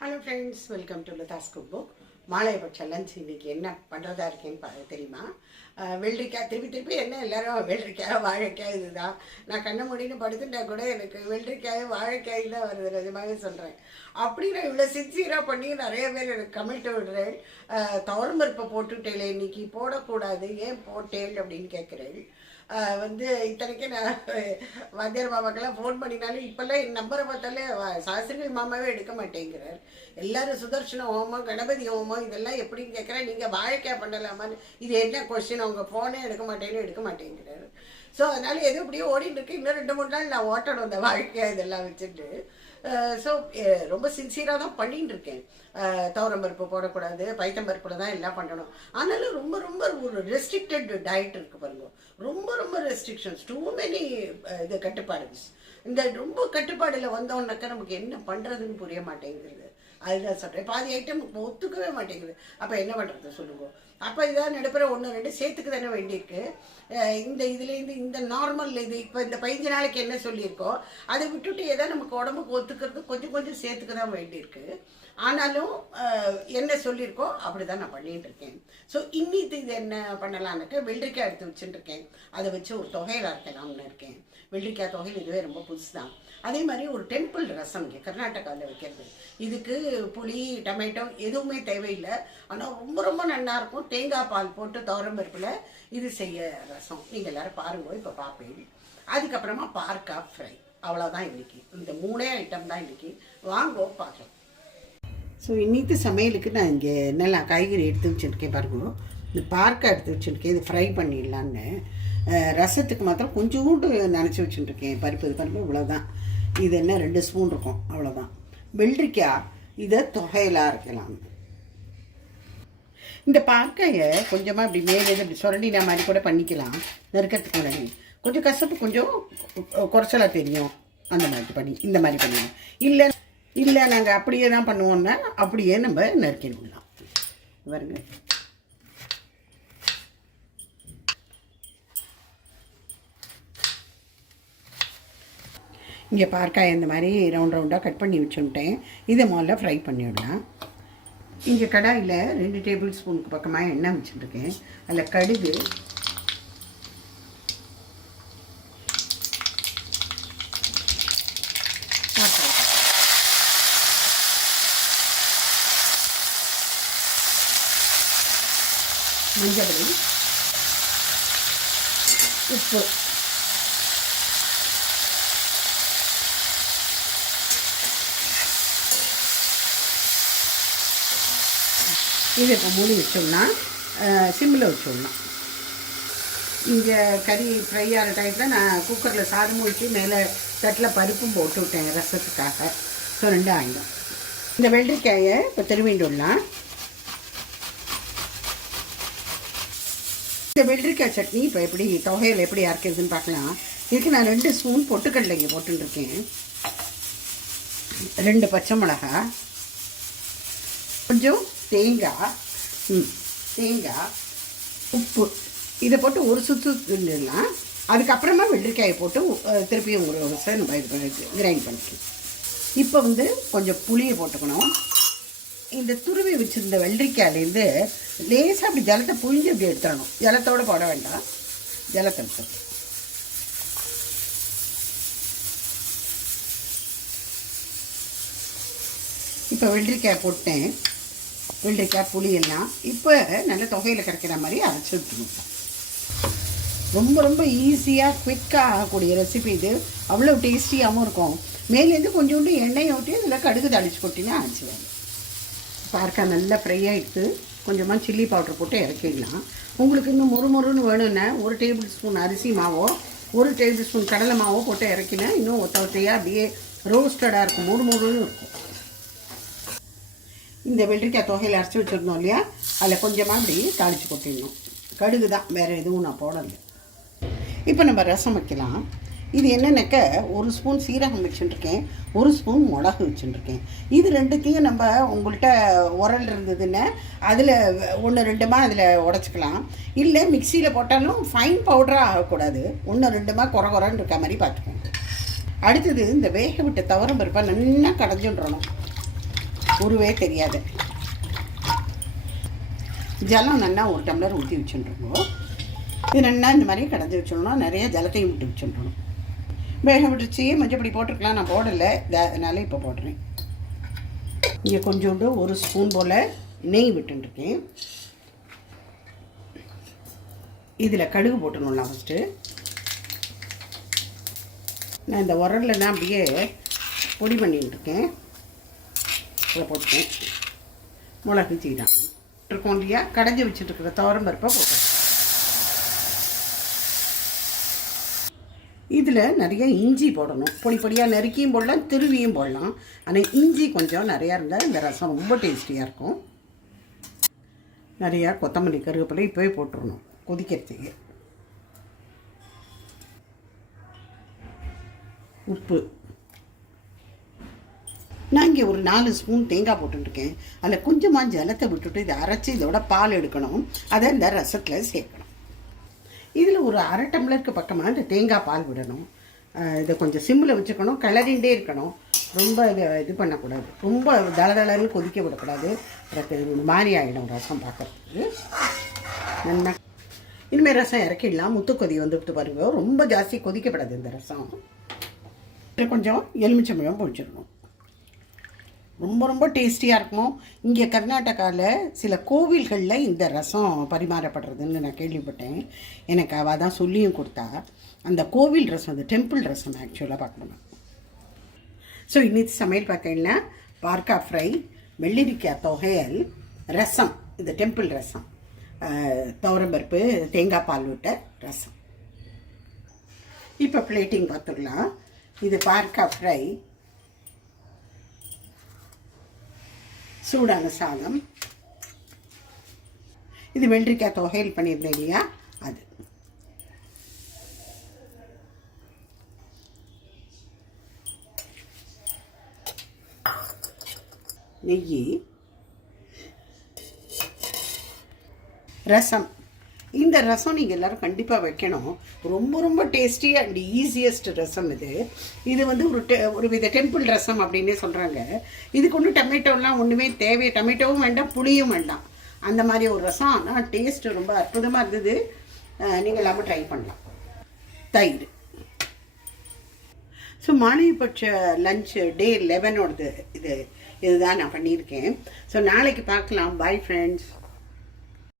Hello friends, welcome to Latha's cook book. மாலையபட்ச lunch இன்றைக்கி என்ன பண்ணுறதா இருக்கேன்னு தெரியுமா? வெள்ளரிக்காய் திருப்பி திருப்பி என்ன எல்லோரும் வெள்ளரிக்காய் வாழைக்காய் இதுதான். நான் கண்ணை மூடின்னு படுத்துட்டா கூட எனக்கு வெள்ளரிக்காய் வாழைக்காய் தான் வருது. நிஜமாகவே சொல்கிறேன். அப்படி நான் இவ்வளோ சின்சியராக பண்ணி நிறைய பேர் எனக்கு கமெண்ட் விடுறேன். துவரம்பருப்பை போட்டுட்டேன், இன்னைக்கு போடக்கூடாது, ஏன் போட்டேன் அப்படின்னு கேட்குறேன். இத்தனைக்கும் நான் வாத்தியார் மாமாக்கெல்லாம் ஃபோன் பண்ணினாலும் இப்போல்லாம் என் நம்பரை பார்த்தாலே சாஸ்திரிகள் மாமாவே எடுக்க மாட்டேங்கிறார். எல்லாரும் சுதர்ஷன ஹோமம், கணபதி ஹோமம் இதெல்லாம் எப்படின்னு கேட்குறேன். நீங்கள் வாழைக்காய் பண்ணலாமான்னு, இது என்ன கொஸ்டின், அவங்க ஃபோனே எடுக்க மாட்டேங்கிறாரு. ஸோ அதனால் எது இப்படியே ஓடிட்டு இருக்கு. இன்னும் 2-3 நாள் நான் ஓட்டணும் அந்த வாழைக்காய் இதெல்லாம் வச்சுட்டு. ஸோ ரொம்ப சின்சியராக தான் பண்ணிகிட்டு இருக்கேன். துவரம்பருப்பு போடக்கூடாது, பைத்தம்பருப்பில் தான் எல்லாம் பண்ணணும். ஆனாலும் ரொம்ப ரொம்ப ஒரு ரெஸ்ட்ரிக்டட் டயட் இருக்குது பாருங்க. ரொம்ப ரொம்ப ரெஸ்ட்ரிக்ஷன்ஸ், டூ மெனி இது கட்டுப்பாடுஸ். இந்த ரொம்ப கட்டுப்பாடில் வந்தோன்னாக்கா நமக்கு என்ன பண்ணுறதுன்னு புரிய மாட்டேங்கிறது. அதுதான் சொல்கிறேன். பாதி ஐட்டம் ஒத்துக்கவே மாட்டேங்குது. அப்போ என்ன பண்ணுறது சொல்லுங்க. அப்போ இதான் நடுப்புற 1-2 சேர்த்துக்கு தானே வேண்டியிருக்கு. இந்த இதுலேருந்து இந்த நார்மல் இது இப்போ இந்த 15 நாளைக்கு என்ன சொல்லியிருக்கோ அதை விட்டுட்டு ஏதோ நமக்கு உடம்புக்கு ஒத்துக்கிறது கொஞ்சம் கொஞ்சம் சேர்த்துக்கு தான் வேண்டியிருக்கு. ஆனாலும் என்ன சொல்லியிருக்கோ அப்படி தான் நான் பண்ணிகிட்டு இருக்கேன். ஸோ இன்னித்து இது என்ன பண்ணலான்னாக்க வெள்ளரிக்காய் எடுத்து வச்சுட்டு இருக்கேன். அதை வச்சு ஒரு தொகையில் அரைக்கலாம்னு இருக்கேன். வெள்ளரிக்காய் தொகையில் இதுவே ரொம்ப புதுசு தான். அதே மாதிரி ஒரு டெம்பிள் ரசம் இங்கே கர்நாடகாவில் வைக்கிறது. இதுக்கு புளி, டொமேட்டோ எதுவுமே தேவையில்லை. ஆனால் ரொம்ப ரொம்ப நல்லாயிருக்கும். தேங்காய் பால் போட்டு துவரம்பருப்பில் இது செய்ய ரசம். நீங்கள் எல்லோரும் பாருங்க, இப்போ பார்ப்பேன். அதுக்கப்புறமா பார்க்கா ஃப்ரை. அவ்வளோதான் இன்றைக்கி. இந்த 3 ஐட்டம் தான் இன்றைக்கி. வாங்கோ பார்க்கலாம். ஸோ இன்னித்து சமையலுக்கு நான் இங்கே என்னெல்லாம் காய்கறி எடுத்து வச்சுருக்கேன் பாருங்க. இந்த பார்க்கா எடுத்து வச்சுருக்கேன். இது ஃப்ரை பண்ணிடலான்னு. ரசத்துக்கு மாத்திரம் கொஞ்சோண்டு நினச்சி வச்சுட்டுருக்கேன். பருப்பு இவ்வளோதான். இது என்ன 2 ஸ்பூன் இருக்கும், அவ்வளோதான். வெள்ளரிக்காய் இதை தொகையலாக இருக்கலாம். இந்த பார்க்காயை கொஞ்சமாக இப்படி மேலே இப்படி சுரண்டினா மாதிரி கூட பண்ணிக்கலாம். நறுக்கிறதுக்கு முன்னாடி கொஞ்சம் கசப்பு கொஞ்சம் குறைச்சலாக தெரியும். அந்த மாதிரி பண்ணி இந்த மாதிரி பண்ணிடலாம். இல்லை நாங்கள் அப்படியே தான் பண்ணுவோம்னா அப்படியே நம்ம நறுக்கிடலாம். பாருங்க, இங்கே பார்க்காய் இந்த மாதிரி ரவுண்டாக கட் பண்ணி வச்சுட்டேன். இதை முதல்ல ஃப்ரை பண்ணிவிடலாம். இங்கே கடாயில் 2 டேபிள் ஸ்பூனுக்கு பக்கமாக எண்ணெய் வச்சுட்டுருக்கேன். அதில் கடுகு, மஞ்சள், உப்பு, இதை இப்போ மூடி வச்சோம்னா சிம்மில் வச்சுடலாம். இங்கே கறி ஃப்ரை ஆகிற டயத்தில் நான் குக்கரில் சாதமும் வச்சு மேலே தட்டில் பருப்பும் போட்டு விட்டேன் ரசத்துக்காக. ஸோ 2 ஆயிடும். இந்த வெள்ளரிக்காயை இப்போ திரும்பிட்டு விடலாம். இந்த வெள்ளரிக்காய் சட்னி இப்போ எப்படி தொகையில் எப்படி அரைக்கிறதுன்னு பார்க்கலாம். இதுக்கு நான் 2 ஸ்பூன் பொட்டுக்கடலை இங்கே போட்டுருக்கேன். 2 பச்சை மிளகா, கொஞ்சம் தேங்காய், உப்பு, இதை போட்டு ஒரு சுற்று தின்னுடலாம். அதுக்கப்புறமா வெள்ளரிக்காயை போட்டு திருப்பியும் ஒரு நம்ம இது கிரைண்ட் பண்ணிக்கலாம். இப்போ கொஞ்சம் புளியை போட்டுக்கணும். இந்த துருவி வச்சுருந்த வெள்ளரிக்காயிலேருந்து லேசாக அப்படி ஜலத்தை புழிஞ்சு அப்படி எடுத்துடணும். ஜலத்தோடு போட வேண்டாம், ஜலத்தை எடுத்துடணும். இப்போ வெள்ளரிக்காய் போட்டேன். வெள்ளரிக்காய் புளி எல்லாம் இப்போ நல்ல தொகையில் கிடைக்கிற மாதிரி அரைச்சி விட்டுணும். ரொம்ப ரொம்ப ஈஸியாக குவிக்காக ஆகக்கூடிய ரெசிபி இது. அவ்வளோ டேஸ்டியாகவும் இருக்கும். மேலேருந்து கொஞ்சோண்டு எண்ணெயை ஊற்றி அதில் கடுகு தாளிச்சு கொட்டினா அரைச்சிடுவாங்க. பார்க்க நல்லா ஃப்ரை ஆகிடுது. கொஞ்சமாக சில்லி பவுடர் போட்டு இறக்கிடலாம். உங்களுக்கு இன்னும் மொறுன்னு வேணும்னா 1 டேபிள் ஸ்பூன் அரிசி மாவோ 1 டேபிள் ஸ்பூன் கடலை மாவோ போட்டு இறக்கினா இன்னும் ஒத்தையாக அப்படியே ரோஸ்டடாக இருக்கும், மொறுன்னு இருக்கும். இந்த வெள்ளரிக்காய் தொகையில் அரைச்சி வச்சுருந்தோம் இல்லையா, அதில் கொஞ்சமாக அப்படி தாளித்து கொட்டிடணும். கடுகு தான், வேறு எதுவும் நான் போடலை. இப்போ நம்ம ரசம் வைக்கலாம். இது என்னென்னாக்க 1 ஸ்பூன் சீரகம் வச்சுட்டுருக்கேன், 1 ஸ்பூன் மிளகு வச்சுட்டுருக்கேன். இது 2த்தையும் நம்ம உங்கள்கிட்ட உரல் இருந்ததுன்னா அதில் 1-2மா அதில் உடச்சிக்கலாம். இல்லை மிக்சியில் போட்டாலும் ஃபைன் பவுடராக ஆகக்கூடாது. 1-2மா குறன்னு இருக்க மாதிரி பார்த்துக்கோங்க. அடுத்தது இந்த வேக விட்ட துவரம்பருப்பை நல்லா கடைஞ்சுடணும். உருவே தெரியாது. ஜலம் நல்லா ஒரு டம்ளர் ஊற்றி வச்சுட்டுருக்கோம். இது நல்லா இந்த மாதிரி கடைஞ்சி வச்சிடணும். நிறைய ஜலத்தையும் விட்டு வச்சுட்டுருணும். வேக விட்டுச்சு. மஞ்சப்பொடி போட்டிருக்கலாம், நான் போடலை, அதனால இப்போ போடுறேன். இங்கே கொஞ்சோண்டு ஒரு ஸ்பூன் போல் நெய் விட்டுருக்கேன். இதில் கடுகு போட்டுடணும். ஃபஸ்ட்டு நான் இந்த உரலில் தான் அப்படியே பொடி பண்ணிட்டுருக்கேன். அதை போட்டேன். மிளகு சீரகம் இருக்கோம் இல்லையா, கடைஞ்சி வச்சுட்டுருக்கிற துவரம் பருப்பை போட்டேன். இதில் நிறைய இஞ்சி போடணும். பொடி பொடியாக நறுக்கியும் போடலாம், திருவியும் போடலாம். ஆனால் இஞ்சி கொஞ்சம் நிறையா இருந்தால் இந்த ரசம் ரொம்ப டேஸ்டியாக இருக்கும். நிறையா கொத்தமல்லி கருவேப்பிலை இப்போவே போட்டுடணும் கொதிக்கிறதுக்கு. உப்பு. நான் இங்கே ஒரு 4 ஸ்பூன் தேங்காய் போட்டுருக்கேன். அதில் கொஞ்சமாக ஜலத்தை விட்டுட்டு இதை அரைச்சி இதோட பால் எடுக்கணும். அதை இந்த ரசத்தில் சேர்க்கணும். இதில் ஒரு அரை டம்ளருக்கு பக்கமாக இந்த தேங்காய் பால் விடணும். இதை கொஞ்சம் சிம்மில் வச்சுக்கணும், கிளறிண்டே இருக்கணும். ரொம்ப இது பண்ணக்கூடாது, ரொம்ப தளதளன்னு கொதிக்க விடக்கூடாது. ஒரு மாதிரி ஆகிடும் ரசம் பார்க்கறதுக்கு. நல்லா இனிமேல் ரசம் இறக்கிடலாம். முத்துக்கொதி வந்துவிட்டு பாருங்க, ரொம்ப ஜாஸ்தி கொதிக்கப்படாது இந்த ரசம். கொஞ்சம் எலுமிச்சம்பழம் பொழிச்சிடணும். ரொம்ப ரொம்ப டேஸ்டியாக இருக்கும். இங்கே கர்நாடகாவில் சில கோவில்களில் இந்த ரசம் பரிமாறப்படுறதுன்னு நான் கேள்விப்பட்டேன். எனக்கு அவள் தான் சொல்லியும் கொடுத்தா. அந்த கோவில் ரசம், அந்த டெம்பிள் ரசம் ஆக்சுவலாக பார்க்கணும். ஸோ இன்னைக்கு சமையல் பார்த்தீங்கன்னா பார்க்கா ஃப்ரை, வெள்ளரிக்காய் தொகையல், ரசம், இது டெம்பிள் ரசம், துவரம்பருப்பு, தேங்காய் பால் விட்ட ரசம். இப்போ பிளேட்டிங் பார்த்துக்கலாம். இது பார்க்கா ஃப்ரை, சூடான சாதம், இது வெள்ளரிக்காய் தொகையல் பண்ணியிருந்தேன் இல்லையா, அது. நெய், ரசம். இந்த ரசம் நீங்கள் எல்லோரும் கண்டிப்பாக வைக்கணும். ரொம்ப ரொம்ப டேஸ்டி அண்ட் ஈஸியஸ்ட் ரசம் இது. இது வந்து ஒரு வித டெம்பிள் ரசம் அப்படின்னே சொல்கிறாங்க. இதுக்கு ஒன்றும் டொமேட்டோலாம் ஒன்றுமே தேவை, டொமேட்டோவும் வேண்டாம், புளியும் வேண்டாம், அந்த மாதிரி ஒரு ரசம். ஆனால் டேஸ்ட்டு ரொம்ப அற்புதமாக இருந்தது. நீங்கள் எல்லாமே ட்ரை பண்ணலாம். தயிர். ஸோ மாலைப்பட்ச லஞ்ச் டே 11ஓடது இதுதான் நான் பண்ணியிருக்கேன். ஸோ நாளைக்கு பார்க்கலாம். Bye friends.